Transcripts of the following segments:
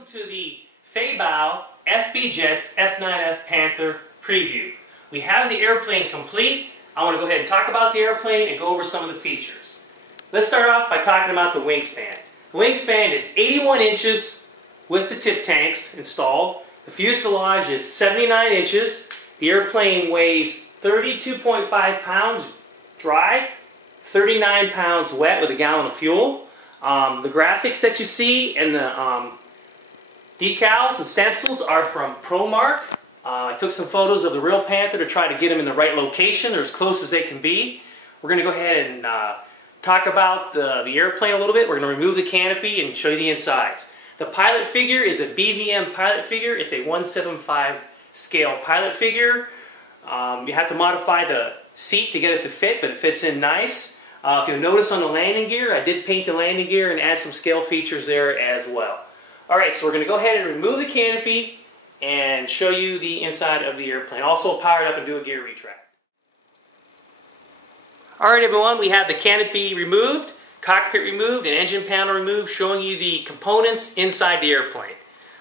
Welcome to the Fei Bao FBjets F9F Panther preview. We have the airplane complete. I want to go ahead and talk about the airplane and go over some of the features. Let's start off by talking about the wingspan. The wingspan is 81 inches with the tip tanks installed. The fuselage is 79 inches. The airplane weighs 32.5 pounds dry, 39 pounds wet with a gallon of fuel. The graphics that you see and the decals and stencils are from ProMark. I took some photos of the real Panther to try to get them in the right location. They're as close as they can be. We're going to go ahead and talk about the airplane a little bit. We're going to remove the canopy and show you the insides. The pilot figure is a BVM pilot figure. It's a 1/75 scale pilot figure. You have to modify the seat to get it to fit, but it fits in nice. If you'll notice on the landing gear, I did paint the landing gear and add some scale features there as well. Alright, so we're going to go ahead and remove the canopy and show you the inside of the airplane. Also power it up and do a gear retract. Alright everyone, we have the canopy removed, cockpit removed, and engine panel removed, showing you the components inside the airplane.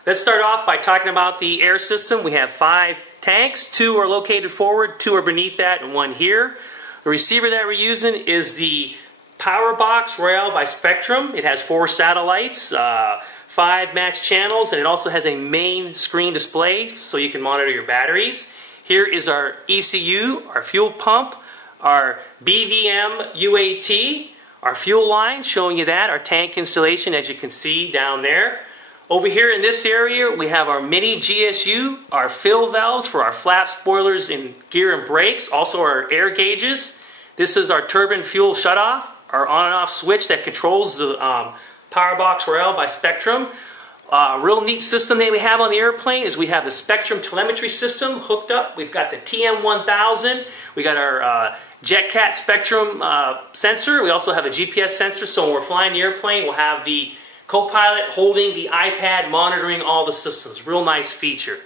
Let's start off by talking about the air system. We have 5 tanks, 2 are located forward, 2 are beneath that, and 1 here. The receiver that we're using is the Power Royal by Spektrum. It has 4 satellites, 5 matched channels, and it also has a main screen display so you can monitor your batteries. Here is our ECU, our fuel pump, our BVM UAT, our fuel line, showing you that, our tank installation as you can see down there. Over here in this area we have our mini GSU, our fill valves for our flap spoilers in gear and brakes, also our air gauges. This is our turbine fuel shutoff, our on and off switch that controls the Power Royal by Spektrum. Real neat system that we have on the airplane is we have the Spektrum telemetry system hooked up. We've got the TM1000. We got our JetCat Spektrum sensor. We also have a GPS sensor, so when we're flying the airplane, we'll have the co-pilot holding the iPad monitoring all the systems. Real nice feature.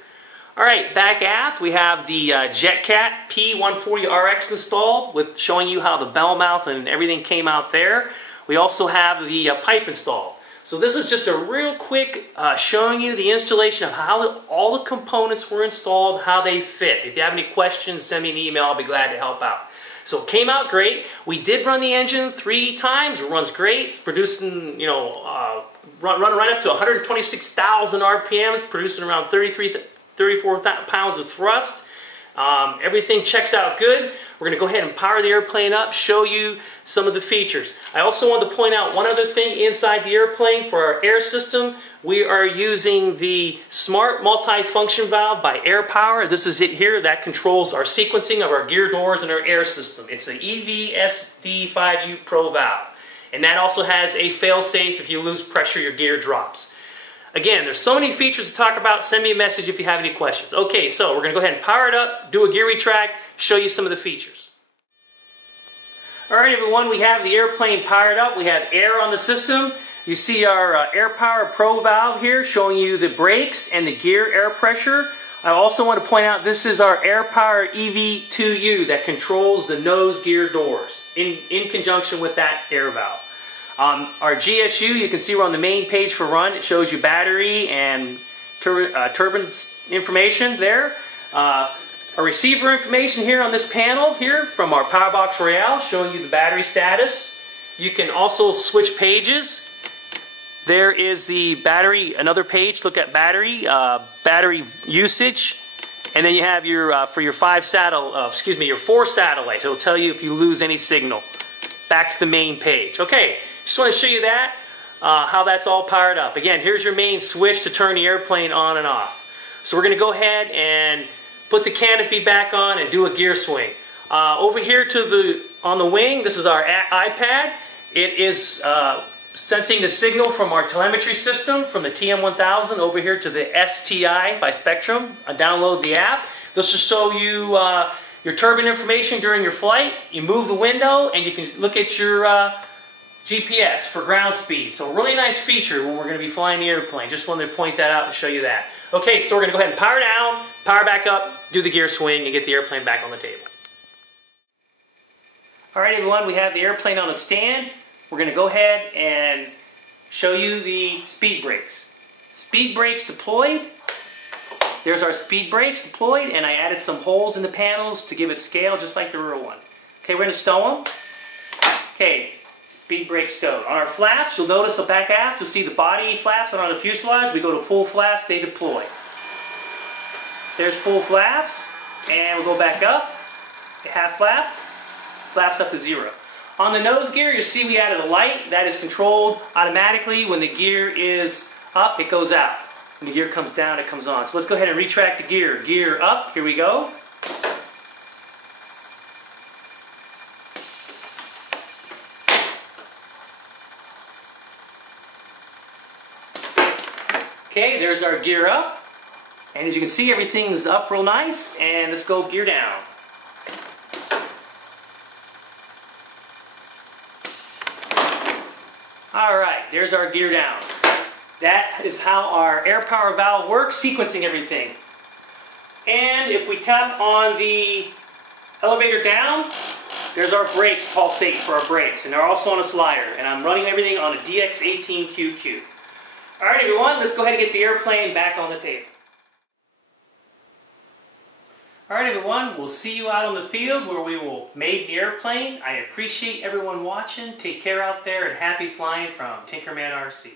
Alright, back aft we have the JetCat P140RX installed, with showing you how the bell mouth and everything came out there. We also have the pipe installed. So this is just a real quick showing you the installation of how all the components were installed, how they fit. If you have any questions, send me an email. I'll be glad to help out. So it came out great. We did run the engine 3 times. It runs great. It's producing, running right up to 126,000 RPMs, producing around 34 pounds of thrust. Everything checks out good. We're going to go ahead and power the airplane up, show you some of the features. I also want to point out one other thing inside the airplane for our air system. We are using the Smart Multi-Function Valve by Air Power. This is it here. That controls our sequencing of our gear doors and our air system. It's the EVSD5U Pro valve. And that also has a fail-safe. If you lose pressure, your gear drops. Again, there's so many features to talk about. Send me a message if you have any questions. Okay, so we're going to go ahead and power it up, do a gear retract, show you some of the features. Alright everyone, we have the airplane powered up. We have air on the system. You see our Air Power Pro valve here showing you the brakes and the gear air pressure. I also want to point out this is our Air Power EV2U that controls the nose gear doors in conjunction with that air valve. Our GSU, you can see we're on the main page for run. It shows you battery and turbine information there. Our receiver information here on this panel here from our Power Royal, showing you the battery status. You can also switch pages. There is the battery, another page, look at battery, battery usage, and then you have your for your 4 satellites. It'll tell you if you lose any signal. Back to the main page. Okay, just want to show you that, how that's all powered up. Again, here's your main switch to turn the airplane on and off. So we're going to go ahead and put the canopy back on and do a gear swing. Over here on the wing, this is our iPad. It is sensing the signal from our telemetry system from the TM1000 over here to the STI by Spektrum. Download the app. This will show you your turbine information during your flight. You move the window and you can look at your GPS for ground speed. So a really nice feature when we're going to be flying the airplane. Just wanted to point that out and show you that. Okay, so we're going to go ahead and power down, power back up, do the gear swing, and get the airplane back on the table. Alright everyone, we have the airplane on the stand. We're going to go ahead and show you the speed brakes. Speed brakes deployed. There's our speed brakes deployed, and I added some holes in the panels to give it scale just like the rear one. Okay, we're going to stow them. Okay, speed brake stowed. On our flaps, you'll notice the back aft, you'll see the body flaps, and on the fuselage, we go to full flaps, they deploy. There's full flaps, and we'll go back up, half flap, flaps up to 0. On the nose gear, you'll see we added a light that is controlled automatically. When the gear is up, it goes out. When the gear comes down, it comes on. So let's go ahead and retract the gear. Gear up, here we go. Okay, there's our gear up. And as you can see, everything's up real nice. And let's go gear down. Alright, there's our gear down. That is how our air power valve works, sequencing everything. And if we tap on the elevator down, there's our brakes, pulsate for our brakes. And they're also on a slider. And I'm running everything on a DX18QQ. Alright everyone, let's go ahead and get the airplane back on the table. Alright everyone, we'll see you out on the field where we will maiden the airplane. I appreciate everyone watching. Take care out there and happy flying from TinkerManRC.